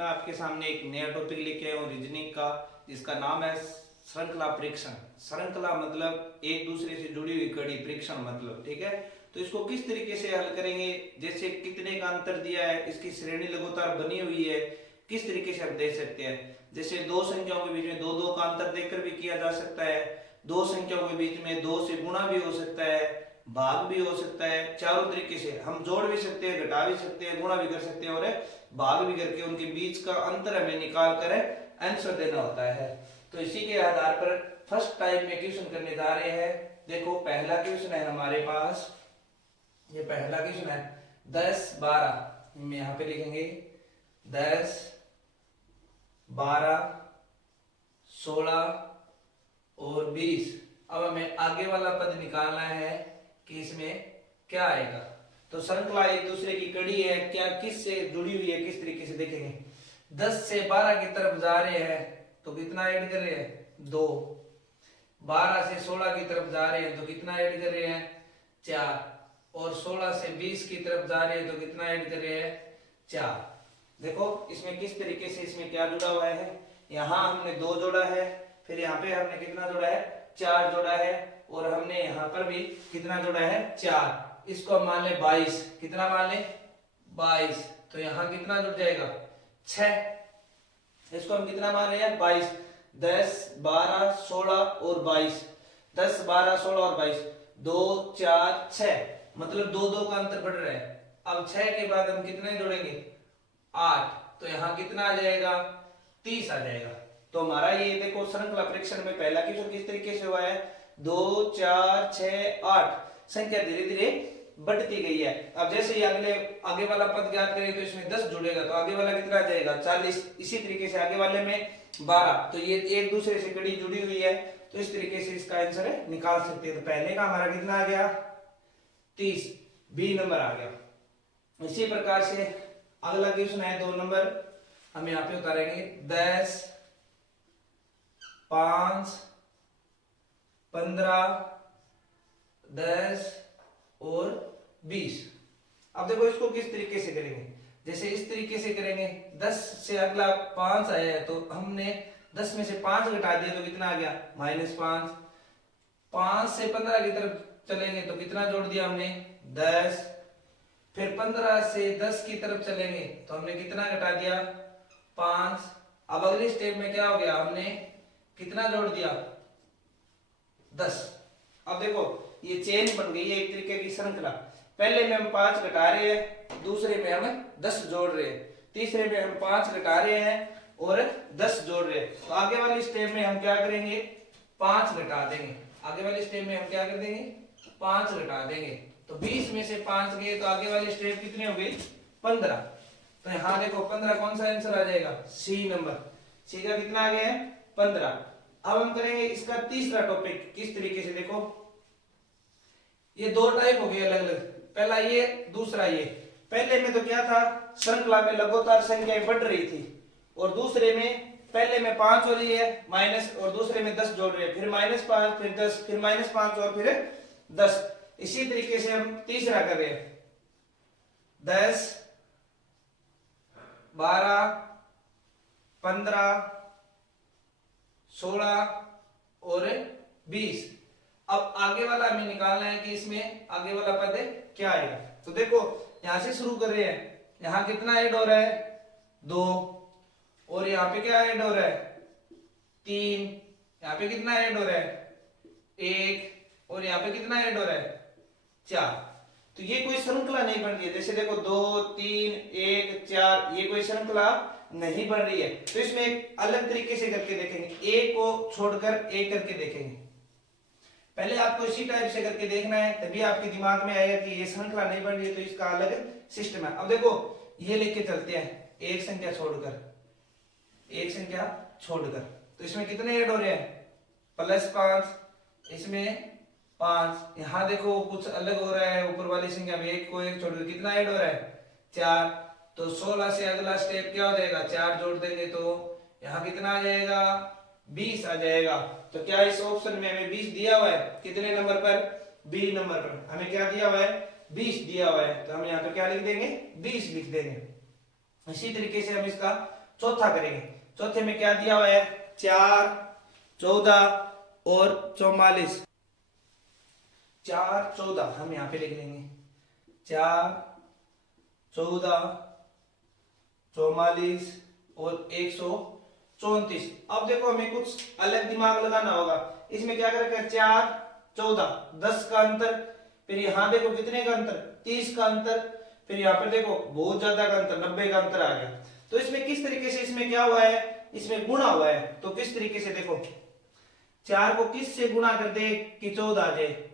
मैं आपके सामने एक नया टॉपिक लेके आया हूँ रीजनिंग का, जिसका नाम है श्रृंखला परीक्षण। श्रृंखला मतलब एक दूसरे से जुड़ी हुई कड़ी, परीक्षण मतलब, ठीक है। तो इसको किस तरीके से हल करेंगे, जैसे कितने का अंतर दिया है, इसकी श्रेणी लगातार बनी हुई है, किस तरीके से आप देख सकते हैं। जैसे दो संख्याओं के बीच में दो दो का अंतर देखकर भी किया जा सकता है, दो संख्याओं के बीच में दो से गुणा भी हो सकता है, भाग भी हो सकता है। चारों तरीके से हम जोड़ भी सकते हैं, घटा भी सकते हैं, गुणा भी कर सकते हैं और भाग भी करके उनके बीच का अंतर हमें निकाल कर आंसर देना होता है। तो इसी के आधार पर फर्स्ट टाइम में क्वेश्चन करने जा रहे हैं। देखो पहला क्वेश्चन है हमारे पास, ये पहला क्वेश्चन है 10 12 में यहाँ पे लिखेंगे 10 12 16 और 20। अब हमें आगे वाला पद निकालना है कि इसमें क्या आएगा। तो श्रृंखला एक दूसरे की कड़ी है, क्या किस से जुड़ी हुई है, किस तरीके से देखेंगे। 10 से 12 की तरफ जा रहे हैं तो कितना ऐड कर रहे हैं 2, 12 से 16 की तरफ जा रहे हैं तो कितना ऐड कर रहे हैं 4, और 16 से 20 की तरफ जा रहे हैं तो कितना ऐड कर रहे हैं 4। देखो इसमें किस तरीके से इसमें क्या जुड़ा हुआ है, यहाँ हमने 2 जोड़ा है, फिर यहाँ पे हमने कितना जोड़ा है 4 जोड़ा है, और हमने यहाँ पर भी कितना जोड़ा है 4। इसको हम मान ले 22, कितना मान ले 22, तो यहाँ कितना जुड़ जाएगा 6। इसको हम कितना मान रहे हैं 22, 10 12 16 और 22, 10 12 16 और 22, 2 4 6, मतलब 2 2 का अंतर बढ़ रहा है। अब 6 के बाद हम कितने जोड़ेंगे 8, तो यहाँ कितना आ जाएगा 30 आ जाएगा। तो हमारा ये देखो श्रृंखला परीक्षण में पहला क्वेश्चन किस तरीके से हुआ है, 2 4 6 8, संख्या धीरे धीरे बढ़ती गई है। अब जैसे ही आगे वाला पद ज्ञात करें तो इसमें 10 जुड़ेगा तो आगे वाला कितना आ जाएगा 40। इसी तरीके से आगे वाले में 12, तो ये एक दूसरे से कड़ी जुड़ी हुई है, तो इस तरीके से इसका आंसर निकाल सकते हैं। तो पहले का हमारा कितना आ गया 30, बी नंबर आ गया। इसी प्रकार से अगला क्वेश्चन है 2 नंबर, हम यहाँ पे उतारेंगे 10 5 15 10 और 20। अब देखो इसको किस तरीके से करेंगे, जैसे इस तरीके से करेंगे। 10 से अगला 5 आया है तो हमने 10 में से 5 घटा दिया तो कितना आ गया -5। 5 से 15 की तरफ चलेंगे तो कितना जोड़ दिया हमने 10, फिर 15 से 10 की तरफ चलेंगे तो हमने कितना घटा दिया 5। अब अगले स्टेप में क्या हो गया, हमने कितना जोड़ दिया 10। अब देखो ये चेन बन गई है एक तरीके की श्रृंखला। पहले में हम 5 घटा रहे हैं, दूसरे में हम 10 जोड़ रहे हैं, तीसरे में हम 5 घटा रहे हैं और 10 जोड़ रहे हैं। तो आगे वाली स्टेप में हम क्या करेंगे 5 घटा देंगे, आगे वाली स्टेप में हम क्या कर देंगे 5 घटा देंगे। तो 20 में से 5 गए तो आगे वाली स्टेप कितनी हो गई 15। तो यहाँ देखो 15 कौन सा आंसर आ जाएगा, सी नंबर। सी का कितना आ गया है 15। अब हम करेंगे इसका तीसरा टॉपिक किस तरीके से। देखो ये 2 टाइप हो गए अलग अलग, पहला ये दूसरा ये। पहले में तो क्या था, श्रृंखला में लगातार संख्याएं बढ़ रही थी, और दूसरे में पहले में 5 हो रही है माइनस, और दूसरे में 10 जोड़ रहे हैं, फिर -5 फिर 10 फिर -5 और फिर 10। इसी तरीके से हम तीसरा कर रहे हैं 10 12 15 16 और 20। अब आगे वाला हमें निकालना है कि इसमें आगे वाला पद क्या आएगा। तो देखो यहां से शुरू कर रहे हैं, यहां कितना ऐड हो रहा है 2, और यहाँ पे क्या ऐड हो रहा है 3, यहाँ पे कितना ऐड हो रहा है 1, और यहाँ पे कितना ऐड हो रहा है 4। तो ये कोई श्रृंखला नहीं बन रही है। जैसे देखो 2 3 1 4, ये कोई श्रृंखला नहीं बन रही है। तो इसमें एक अलग तरीके से करके देखेंगे, एक को छोड़कर एक करके देखेंगे। पहले आपको इसी टाइप से करके देखना है, तभी आपके दिमाग में आएगा कि ये श्रृंखला नहीं बन रही है तो इसका अलग सिस्टम है। अब देखो ये लेके चलते हैं, एक संख्या छोड़कर, तो इसमें कितने ऐड हो रहे हैं +5, इसमें 5। यहाँ देखो कुछ अलग हो रहा है, ऊपर वाली संख्या में एक को एक छोड़कर कितना ऐड हो रहा है 4। तो 16 से अगला स्टेप क्या हो जाएगा 4 जोड़ देंगे तो यहाँ कितना आ जाएगा 20 आ जाएगा। तो क्या इस ऑप्शन में हमें 20 दिया हुआ है, कितने नंबर पर बी नंबर पर हमें क्या दिया हुआ है 20 दिया हुआ है, तो हम यहाँ पे क्या लिख देंगे 20 लिख देंगे। इसी तरीके से हम इसका चौथा करेंगे। चौथे में क्या दिया हुआ है, 4, 14 और 44। 4, 14 हम यहाँ पे लिख लेंगे, 4, 14, 44 और 134। अब देखो हमें कुछ अलग दिमाग लगाना होगा। इसमें क्या करेंगे, 4, 14, 10 का अंतर, फिर यहाँ देखो कितने का अंतर, 30 का अंतर, फिर यहाँ पर देखो बहुत ज्यादा का अंतर, 90 का अंतर आ गया। तो इसमें किस तरीके से इसमें क्या हुआ है, इसमें गुणा हुआ है। तो किस तरीके से देखो, 4 को किस से गुणा कर दे कि 14 आ जाए,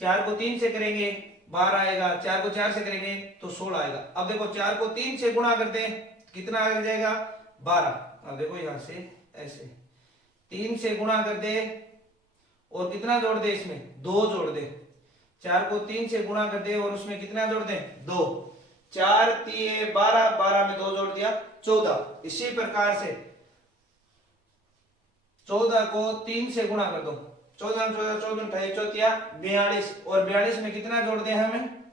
4 को 3 से करेंगे 12 आएगा, 4 को 4 से करेंगे तो 16 आएगा। अब देखो 4 को 3 से गुणा कर दे कितना आ जाएगा, 12। अब देखो यहां से ऐसे 3 से गुणा कर दे और कितना जोड़ दे, इसमें 2 जोड़ दे। 4 को 3 से गुणा कर दे और उसमें कितना जोड़ दे, 2। 4 3 12, 12 में 2 जोड़ दिया 14। इसी प्रकार से 14 को 3 से गुणा कर दो, 14 14 14 42 और 42 में कितना जोड़ दे हमें,